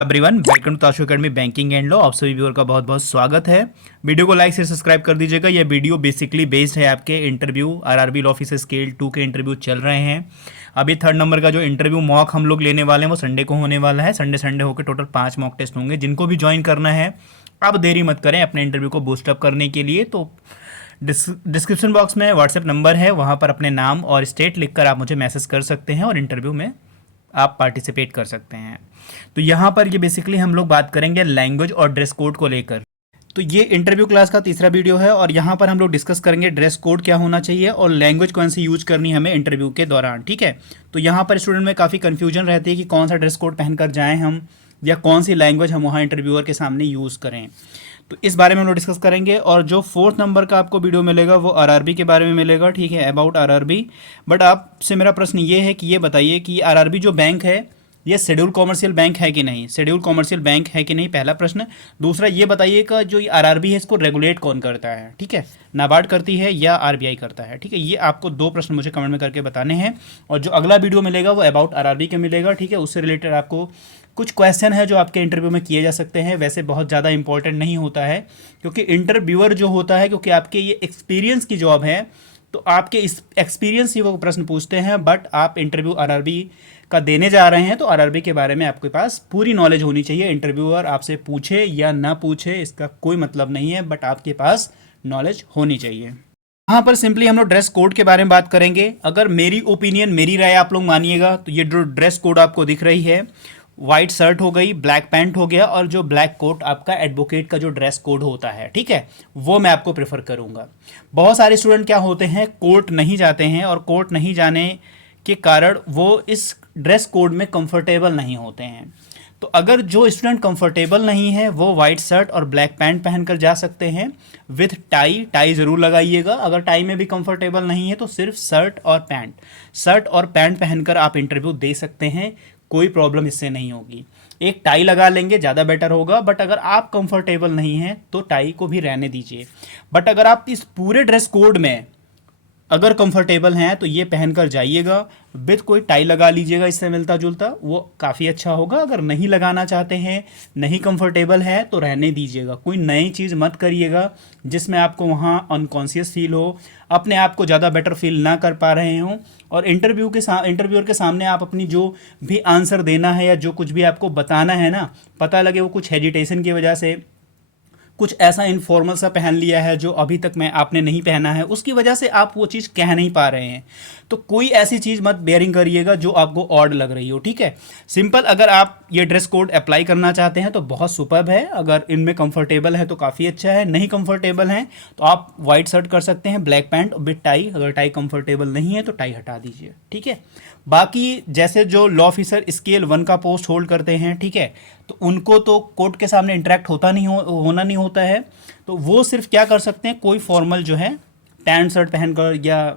Everyone, welcome to Tashu academy banking and law. आप सभी viewer का बहुत बहुत स्वागत है। वीडियो को लाइक से सब्सक्राइब कर दीजिएगा। यह वीडियो बेसिकली बेस्ड है आपके interview RRB law officer scale 2 के इंटरव्यू चल रहे हैं। अभी 3rd नंबर का जो इंटरव्यू मॉक हम लोग लेने वाले हैं वो संडे को होने वाला है। संडे होकर टोटल 5 मॉक टेस्ट होंगे। जिनको भी ज्वाइन करना है आप देरी मत करें अपने इंटरव्यू को बूस्टअप करने के लिए। तो डिस्क्रिप्शन बॉक्स में व्हाट्सएप नंबर है, वहाँ पर अपने नाम और स्टेट लिखकर आप मुझे मैसेज कर सकते हैं और इंटरव्यू में आप पार्टिसिपेट कर सकते हैं। तो यहाँ पर ये बेसिकली हम लोग बात करेंगे लैंग्वेज और ड्रेस कोड को लेकर। तो ये इंटरव्यू क्लास का तीसरा वीडियो है और यहाँ पर हम लोग डिस्कस करेंगे ड्रेस कोड क्या होना चाहिए और लैंग्वेज कौन सी यूज करनी है हमें इंटरव्यू के दौरान। ठीक है, तो यहाँ पर स्टूडेंट में काफ़ी कन्फ्यूजन रहती है कि कौन सा ड्रेस कोड पहनकर जाएँ हम, या कौन सी लैंग्वेज हम वहाँ इंटरव्यूअर के सामने यूज़ करें। तो इस बारे में हम लोग डिस्कस करेंगे। और जो 4th नंबर का आपको वीडियो मिलेगा वो आरआरबी के बारे में मिलेगा। ठीक है, अबाउट आरआरबी। बट आपसे मेरा प्रश्न ये है कि ये बताइए कि आरआरबी जो बैंक है ये शेड्यूल कॉमर्शियल बैंक है कि नहीं, शेड्यूल कॉमर्शियल बैंक है कि नहीं, पहला प्रश्न। दूसरा ये बताइएगा जो ये आरआरबी है इसको रेगुलेट कौन करता है। ठीक है, नाबार्ड करती है या आरबीआई करता है। ठीक है, ये आपको 2 प्रश्न मुझे कमेंट में करके बताने हैं। और जो अगला वीडियो मिलेगा वो अबाउट आरआरबी के मिलेगा। ठीक है, उससे रिलेटेड आपको कुछ क्वेश्चन है जो आपके इंटरव्यू में किए जा सकते हैं। वैसे बहुत ज़्यादा इंपॉर्टेंट नहीं होता है क्योंकि इंटरव्यूअर जो होता है, क्योंकि आपके ये एक्सपीरियंस की जॉब है तो आपके इस एक्सपीरियंस ही वो प्रश्न पूछते हैं। बट आप इंटरव्यू आरआरबी का देने जा रहे हैं तो आरआरबी के बारे में आपके पास पूरी नॉलेज होनी चाहिए। इंटरव्यूअर आपसे पूछे या ना पूछे इसका कोई मतलब नहीं है, बट आपके पास नॉलेज होनी चाहिए। यहाँ पर सिंपली हम लोग ड्रेस कोड के बारे में बात करेंगे। अगर मेरी ओपिनियन, मेरी राय आप लोग मानिएगा तो ये जो ड्रेस कोड आपको दिख रही है, वाइट शर्ट हो गई, ब्लैक पैंट हो गया और जो ब्लैक कोट आपका एडवोकेट का जो ड्रेस कोड होता है, ठीक है, वो मैं आपको प्रेफर करूँगा। बहुत सारे स्टूडेंट क्या होते हैं, कोर्ट नहीं जाते हैं और कोर्ट नहीं जाने के कारण वो इस ड्रेस कोड में कंफर्टेबल नहीं होते हैं। तो अगर जो स्टूडेंट कंफर्टेबल नहीं है वो वाइट शर्ट और ब्लैक पैंट पहनकर जा सकते हैं विथ टाई ज़रूर लगाइएगा। अगर टाई में भी कंफर्टेबल नहीं है तो सिर्फ शर्ट और पैंट पहनकर आप इंटरव्यू दे सकते हैं, कोई प्रॉब्लम इससे नहीं होगी। एक टाई लगा लेंगे ज़्यादा बेटर होगा। बट अगर आप कंफर्टेबल नहीं हैं तो टाई को भी रहने दीजिए। बट अगर आप इस पूरे ड्रेस कोड में अगर कंफर्टेबल हैं तो ये पहनकर जाइएगा, विथ कोई टाई लगा लीजिएगा इससे मिलता जुलता, वो काफ़ी अच्छा होगा। अगर नहीं लगाना चाहते हैं, नहीं कंफर्टेबल है तो रहने दीजिएगा। कोई नई चीज़ मत करिएगा जिसमें आपको वहाँ अनकॉन्शियस फील हो, अपने आप को ज़्यादा बेटर फील ना कर पा रहे हों। और इंटरव्यूअर के सामने आप अपनी जो भी आंसर देना है या जो कुछ भी आपको बताना है ना, पता लगे वो कुछ हेजिटेशन की वजह से कुछ ऐसा इनफॉर्मल सा पहन लिया है जो अभी तक आपने नहीं पहना है, उसकी वजह से आप वो चीज़ कह नहीं पा रहे हैं। तो कोई ऐसी चीज़ मत बेयरिंग करिएगा जो आपको ऑड लग रही हो। ठीक है, सिंपल। अगर आप ये ड्रेस कोड अप्लाई करना चाहते हैं तो बहुत सुपर्ब है। अगर इनमें कंफर्टेबल है तो काफ़ी अच्छा है, नहीं कंफर्टेबल हैं तो आप वाइट शर्ट कर सकते हैं, ब्लैक पैंट विद टाई। अगर टाई कंफर्टेबल नहीं है तो टाई हटा दीजिए। ठीक है, बाकी जैसे जो लॉ ऑफिसर स्केल 1 का पोस्ट होल्ड करते हैं, ठीक है, तो उनको तो कोर्ट के सामने इंटरेक्ट होना नहीं होता है। तो वो सिर्फ क्या कर सकते हैं, कोई फॉर्मल जो है पैंट शर्ट पहनकर या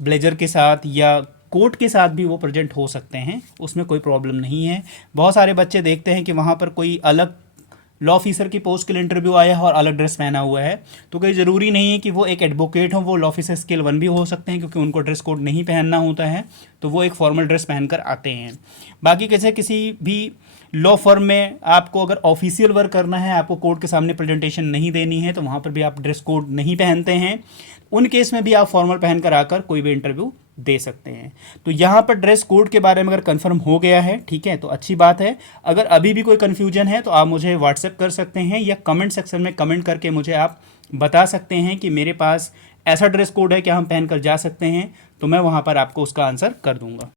ब्लेजर के साथ या कोट के साथ भी वो प्रेजेंट हो सकते हैं, उसमें कोई प्रॉब्लम नहीं है। बहुत सारे बच्चे देखते हैं कि वहाँ पर कोई अलग लॉ ऑफिसर की पोस्ट के लिए इंटरव्यू आया है और अलग ड्रेस पहना हुआ है, तो कोई ज़रूरी नहीं है कि वो एक एडवोकेट हो, वो लॉ ऑफिसर स्केल 1 भी हो सकते हैं क्योंकि उनको ड्रेस कोड नहीं पहनना होता है, तो वो एक फॉर्मल ड्रेस पहनकर आते हैं। बाकी कैसे किसी भी लॉ फर्म में आपको अगर ऑफिशियल वर्क करना है, आपको कोर्ट के सामने प्रेजेंटेशन नहीं देनी है, तो वहाँ पर भी आप ड्रेस कोड नहीं पहनते हैं, उन केस में भी आप फॉर्मल पहनकर आकर कोई भी इंटरव्यू दे सकते हैं। तो यहाँ पर ड्रेस कोड के बारे में अगर कंफर्म हो गया है, ठीक है, तो अच्छी बात है। अगर अभी भी कोई कन्फ्यूजन है तो आप मुझे व्हाट्सएप कर सकते हैं या कमेंट सेक्शन में कमेंट करके मुझे आप बता सकते हैं कि मेरे पास ऐसा ड्रेस कोड है, क्या हम पहनकर जा सकते हैं, तो मैं वहाँ पर आपको उसका आंसर कर दूंगा।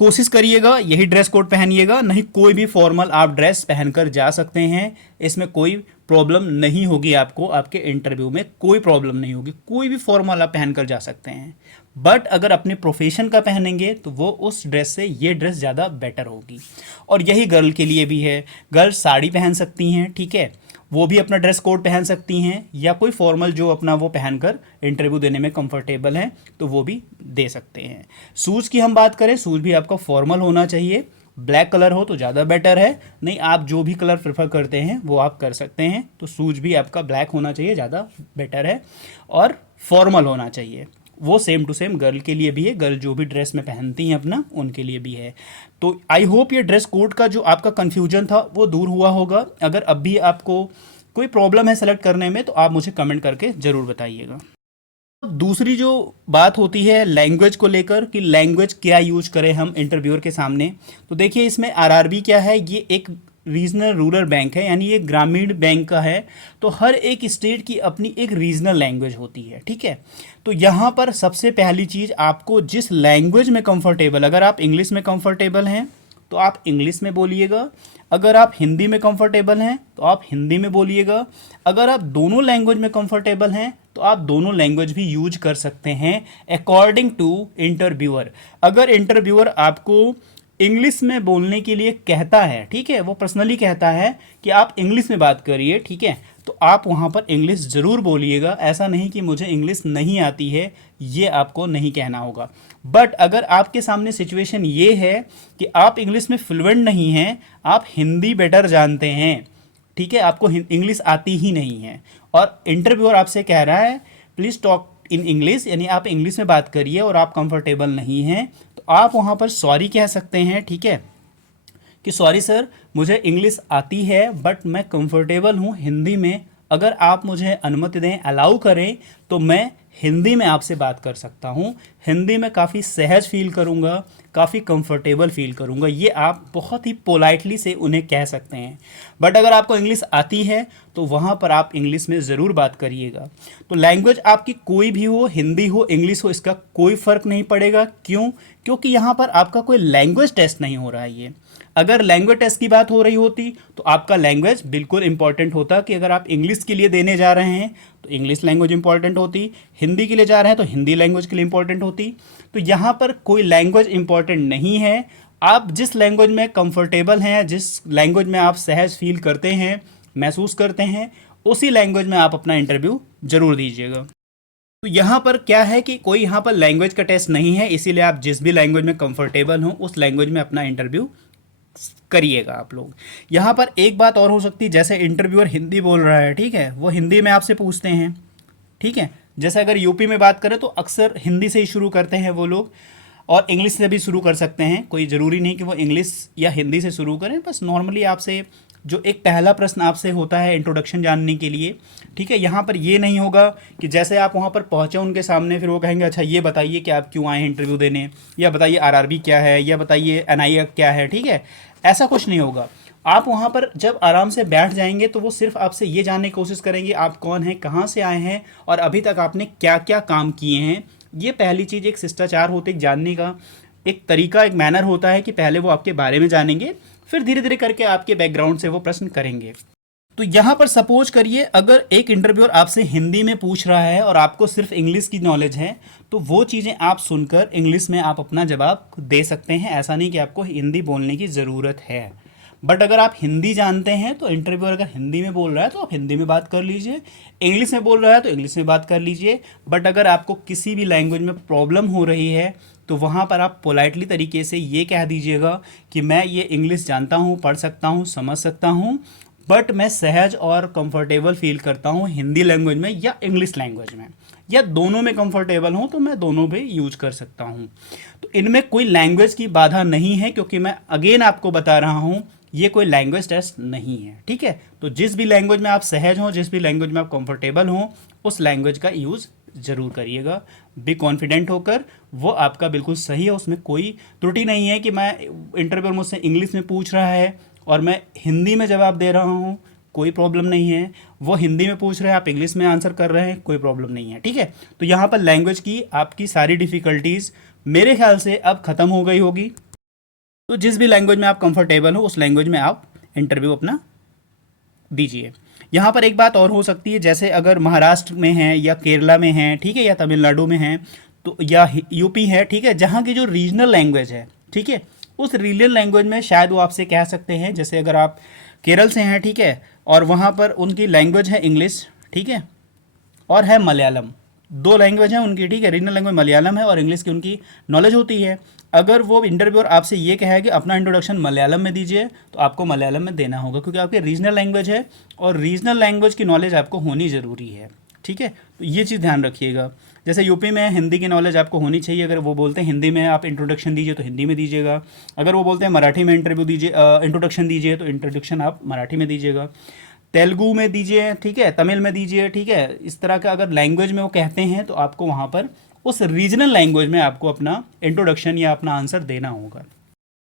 कोशिश करिएगा यही ड्रेस कोड पहनिएगा, नहीं कोई भी फॉर्मल आप ड्रेस पहनकर जा सकते हैं, इसमें कोई प्रॉब्लम नहीं होगी। आपको आपके इंटरव्यू में कोई प्रॉब्लम नहीं होगी, कोई भी फॉर्मल आप पहनकर जा सकते हैं। बट अगर अपने प्रोफेशन का पहनेंगे तो वो उस ड्रेस से ये ड्रेस ज़्यादा बेटर होगी। और यही गर्ल के लिए भी है, गर्ल साड़ी पहन सकती हैं, ठीक है, वो भी अपना ड्रेस कोड पहन सकती हैं, या कोई फॉर्मल जो अपना वो पहनकर इंटरव्यू देने में कंफर्टेबल है तो वो भी दे सकते हैं। शूज़ की हम बात करें, शूज़ भी आपका फॉर्मल होना चाहिए, ब्लैक कलर हो तो ज़्यादा बेटर है, नहीं आप जो भी कलर प्रेफर करते हैं वो आप कर सकते हैं। तो शूज़ भी आपका ब्लैक होना चाहिए, ज़्यादा बेटर है, और फॉर्मल होना चाहिए। वो सेम टू सेम गर्ल के लिए भी है, गर्ल जो भी ड्रेस में पहनती हैं अपना, उनके लिए भी है। तो आई होप ये ड्रेस कोड का जो आपका कन्फ्यूजन था वो दूर हुआ होगा। अगर अब भी आपको कोई प्रॉब्लम है सेलेक्ट करने में तो आप मुझे कमेंट करके ज़रूर बताइएगा। दूसरी जो बात होती है लैंग्वेज को लेकर कि लैंग्वेज क्या यूज करें हम इंटरव्यूअर के सामने, तो देखिए इसमें आरआरबी क्या है, ये एक रीजनल रूरल बैंक है, यानी ये ग्रामीण बैंक का है। तो हर एक स्टेट की अपनी एक रीजनल लैंग्वेज होती है, ठीक है। तो यहाँ पर सबसे पहली चीज़, आपको जिस लैंग्वेज में कंफर्टेबल, अगर आप इंग्लिश में कंफर्टेबल हैं तो आप इंग्लिश में बोलिएगा, अगर आप हिंदी में कंफर्टेबल हैं तो आप हिंदी में बोलिएगा, अगर आप दोनों लैंग्वेज में कंफर्टेबल हैं तो आप दोनों लैंग्वेज भी यूज कर सकते हैं अकॉर्डिंग टू इंटरव्यूअर। अगर इंटरव्यूअर आपको इंग्लिश में बोलने के लिए कहता है, ठीक है, वो पर्सनली कहता है कि आप इंग्लिश में बात करिए, ठीक है, तो आप वहाँ पर इंग्लिश ज़रूर बोलिएगा। ऐसा नहीं कि मुझे इंग्लिश नहीं आती है, ये आपको नहीं कहना होगा। बट अगर आपके सामने सिचुएशन ये है कि आप इंग्लिश में फ्लुएंट नहीं हैं, आप हिंदी बेटर जानते हैं, ठीक है, आपको इंग्लिश आती ही नहीं है और इंटरव्यूअर आपसे कह रहा है प्लीज़ टॉक इन इंग्लिश, यानी आप इंग्लिश में बात करिए और आप कंफर्टेबल नहीं हैं, तो आप वहाँ पर सॉरी कह सकते हैं, ठीक है, कि सॉरी सर मुझे इंग्लिश आती है बट मैं कंफर्टेबल हूँ हिंदी में, अगर आप मुझे अनुमति दें, अलाउ करें तो मैं हिंदी में आपसे बात कर सकता हूँ, हिंदी में काफ़ी सहज फील करूँगा, काफ़ी कंफर्टेबल फील करूँगा, ये आप बहुत ही पोलाइटली से उन्हें कह सकते हैं। बट अगर आपको इंग्लिश आती है तो वहाँ पर आप इंग्लिश में ज़रूर बात करिएगा। तो लैंग्वेज आपकी कोई भी हो, हिंदी हो, इंग्लिश हो, इसका कोई फ़र्क नहीं पड़ेगा। क्यों? क्योंकि यहाँ पर आपका कोई लैंग्वेज टेस्ट नहीं हो रहा है। ये अगर लैंग्वेज टेस्ट की बात हो रही होती तो आपका लैंग्वेज बिल्कुल इंपॉर्टेंट होता, कि अगर आप इंग्लिश के लिए देने जा रहे हैं तो इंग्लिश लैंग्वेज इंपॉर्टेंट होती, हिंदी के लिए जा रहे हैं तो हिंदी लैंग्वेज के लिए इंपॉर्टेंट होती। तो यहाँ पर कोई लैंग्वेज इंपॉर्टेंट नहीं है। आप जिस लैंग्वेज में कंफर्टेबल हैं, जिस लैंग्वेज में आप सहज फील करते हैं, महसूस करते हैं, उसी लैंग्वेज में आप अपना इंटरव्यू ज़रूर दीजिएगा। तो यहाँ पर क्या है कि कोई यहाँ पर लैंग्वेज का टेस्ट नहीं है, इसीलिए आप जिस भी लैंग्वेज में कंफर्टेबल हों उस लैंग्वेज में अपना इंटरव्यू करिएगा आप लोग। यहाँ पर एक बात और हो सकती है, जैसे इंटरव्यूअर हिंदी बोल रहा है, ठीक है, वो हिंदी में आपसे पूछते हैं, ठीक है, जैसे अगर यूपी में बात करें तो अक्सर हिंदी से ही शुरू करते हैं वो लोग, और इंग्लिश से भी शुरू कर सकते हैं, कोई ज़रूरी नहीं कि वो इंग्लिश या हिंदी से शुरू करें, बस नॉर्मली आपसे जो एक पहला प्रश्न आपसे होता है इंट्रोडक्शन जानने के लिए, ठीक है। यहाँ पर ये नहीं होगा कि जैसे आप वहाँ पर पहुँचे उनके सामने फिर वो कहेंगे अच्छा ये बताइए कि आप क्यों आए हैं इंटरव्यू देने, या बताइए आरआरबी क्या है, या बताइए एनआईए क्या है, ठीक है, ऐसा कुछ नहीं होगा। आप वहाँ पर जब आराम से बैठ जाएंगे तो वो सिर्फ आपसे ये जानने की कोशिश करेंगे आप कौन हैं, कहाँ से आए हैं और अभी तक आपने क्या क्या काम किए हैं। ये पहली चीज़ एक शिष्टाचार होती है, जानने का एक तरीका, एक मैनर होता है कि पहले वो आपके बारे में जानेंगे, फिर धीरे धीरे करके आपके बैकग्राउंड से वो प्रश्न करेंगे। तो यहाँ पर सपोज करिए अगर एक इंटरव्यूअर आपसे हिंदी में पूछ रहा है और आपको सिर्फ इंग्लिश की नॉलेज है, तो वो चीज़ें आप सुनकर इंग्लिश में आप अपना जवाब दे सकते हैं। ऐसा नहीं कि आपको हिंदी बोलने की ज़रूरत है। बट अगर आप हिंदी जानते हैं तो इंटरव्यूअर अगर हिंदी में बोल रहा है तो आप हिंदी में बात कर लीजिए, इंग्लिश में बोल रहा है तो इंग्लिश में बात कर लीजिए। बट अगर आपको किसी भी लैंग्वेज में प्रॉब्लम हो रही है तो वहाँ पर आप पोलाइटली तरीके से ये कह दीजिएगा कि मैं ये इंग्लिश जानता हूँ, पढ़ सकता हूँ, समझ सकता हूँ, बट मैं सहज और कंफर्टेबल फील करता हूँ हिंदी लैंग्वेज में या इंग्लिश लैंग्वेज में, या दोनों में कंफर्टेबल हूँ तो मैं दोनों भी यूज कर सकता हूँ। तो इनमें कोई लैंग्वेज की बाधा नहीं है, क्योंकि मैं अगेन आपको बता रहा हूँ ये कोई लैंग्वेज टेस्ट नहीं है, ठीक है। तो जिस भी लैंग्वेज में आप सहज हों, जिस भी लैंग्वेज में आप कंफर्टेबल हों, उस लैंग्वेज का यूज़ ज़रूर करिएगा। बी कॉन्फिडेंट होकर, वो आपका बिल्कुल सही है, उसमें कोई त्रुटि नहीं है कि मैं इंटरव्यूअर मुझसे इंग्लिश में पूछ रहा है और मैं हिंदी में जवाब दे रहा हूँ, कोई प्रॉब्लम नहीं है। वो हिंदी में पूछ रहे हैं, आप इंग्लिश में आंसर कर रहे हैं, कोई प्रॉब्लम नहीं है, ठीक है। तो यहाँ पर लैंग्वेज की आपकी सारी डिफ़िकल्टीज़ मेरे ख्याल से अब ख़त्म हो गई होगी। तो जिस भी लैंग्वेज में आप कंफर्टेबल हो उस लैंग्वेज में आप इंटरव्यू अपना दीजिए। यहाँ पर एक बात और हो सकती है, जैसे अगर महाराष्ट्र में हैं या केरला में हैं, ठीक है, या तमिलनाडु में हैं, तो या यूपी है, ठीक है, जहाँ की जो रीजनल लैंग्वेज है, ठीक है, उस रीजनल लैंग्वेज में शायद वो आपसे कह सकते हैं, जैसे अगर आप केरल से हैं, ठीक है, और वहाँ पर उनकी लैंग्वेज है इंग्लिश, ठीक है, और है मलयालम, दो लैंग्वेज हैं उनकी, ठीक है, रीजनल लैंग्वेज मलयालम है और इंग्लिश की उनकी नॉलेज होती है। अगर वो इंटरव्यूअर आपसे ये कहे कि अपना इंट्रोडक्शन मलयालम में दीजिए, तो आपको मलयालम में देना होगा, क्योंकि आपकी रीजनल लैंग्वेज है और रीजनल लैंग्वेज की नॉलेज आपको होनी ज़रूरी है, ठीक है, तो ये चीज़ ध्यान रखिएगा। जैसे यूपी में हिंदी की नॉलेज आपको होनी चाहिए, अगर वो बोलते हैं हिंदी में आप इंट्रोडक्शन दीजिए तो हिंदी में दीजिएगा, अगर वो बोलते हैं मराठी में इंटरव्यू दीजिए, इंट्रोडक्शन दीजिए तो इंट्रोडक्शन आप मराठी में दीजिएगा, तेलुगु में दीजिए, ठीक है, तमिल में दीजिए, ठीक है। इस तरह का अगर लैंग्वेज में वो कहते हैं तो आपको वहाँ पर उस रीजनल लैंग्वेज में आपको अपना इंट्रोडक्शन या अपना आंसर देना होगा।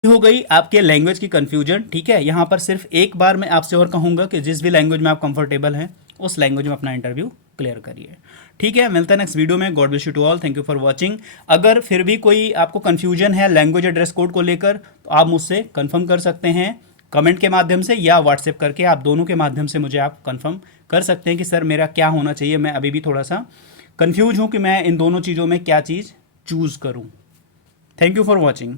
हो गई आपके लैंग्वेज की कन्फ्यूजन, ठीक है। यहाँ पर सिर्फ एक बार मैं आपसे और कहूँगा कि जिस भी लैंग्वेज में आप कंफर्टेबल हैं उस लैंग्वेज में अपना इंटरव्यू क्लियर करिए, ठीक है। मिलता है नेक्स्ट वीडियो में। God bless you to all, thank you for watching. अगर फिर भी कोई आपको कन्फ्यूजन है लैंग्वेज या ड्रेस कोड को लेकर तो आप मुझसे कन्फर्म कर सकते हैं कमेंट के माध्यम से या व्हाट्सएप करके, आप दोनों के माध्यम से मुझे आप कन्फर्म कर सकते हैं कि सर मेरा क्या होना चाहिए। मैं अभी भी थोड़ा सा कन्फ्यूज हूँ कि मैं इन दोनों चीज़ों में क्या चीज़ चूज़ करूँ। Thank you for watching.